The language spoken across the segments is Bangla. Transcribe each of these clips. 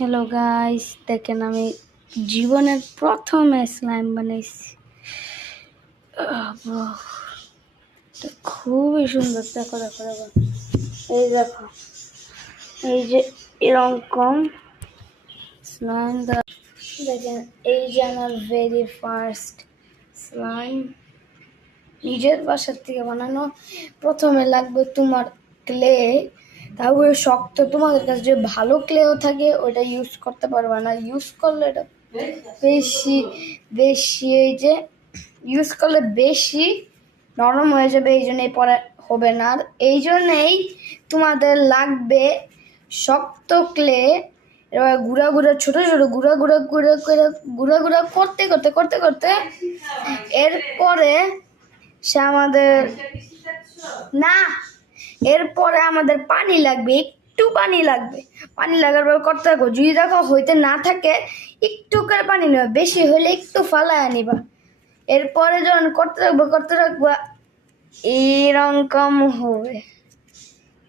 হ্যালো গাইস, দেখেন আমি জীবনের প্রথম স্লাইম বানাইছি। এটা খুবই সুন্দর। দেখো দেখো দেখো, এই দেখো, এই যে এরকম স্লাইম। দেখেন, এই যে আমার ভেরি ফার্স্ট স্লাইম, নিজের বাসার থেকে বানানো। প্রথমে লাগবে তোমার ক্লে, তারপরে শক্ত। তোমাদের কাছে যে ভালো ক্লেও থাকে ওটা ইউজ করতে পারবে না, ইউজ করলে এটা বেশি বেশি এই যে ইউজ করলে বেশি নরম হয়ে যাবে, এই জন্যই পরে হবে না। আর এই জন্যেই তোমাদের লাগবে শক্ত ক্লে। এবার গুঁড়া গুঁড়া ছোট ছোট গুঁড়া গুঁড়া গুঁড়া করে গুঁড়া গুঁড়া করতে করতে করতে করতে এরপরে সে আমাদের না, এরপরে আমাদের পানি লাগবে, একটু পানি লাগবে। পানি লাগার পর করতে থাকবো। যদি দেখো হইতে না থাকে, একটু করে পানি নেবে, বেশি হলে একটু ফালায় আনিবা। এরপরে যখন করতে থাকবো এরকম হবে,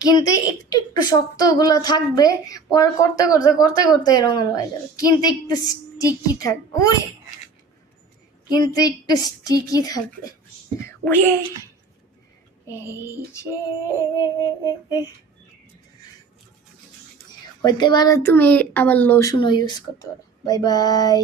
কিন্তু একটু একটু শক্তগুলো থাকবে। পরে করতে করতে করতে করতে এরকম হয়ে যাবে, কিন্তু একটু স্টিকি থাকবে। কিন্তু একটু স্টিকি থাকবে। এই যে হইতে পারে তুমি আবার লোশনও ইউজ করতে পারো। Bye bye.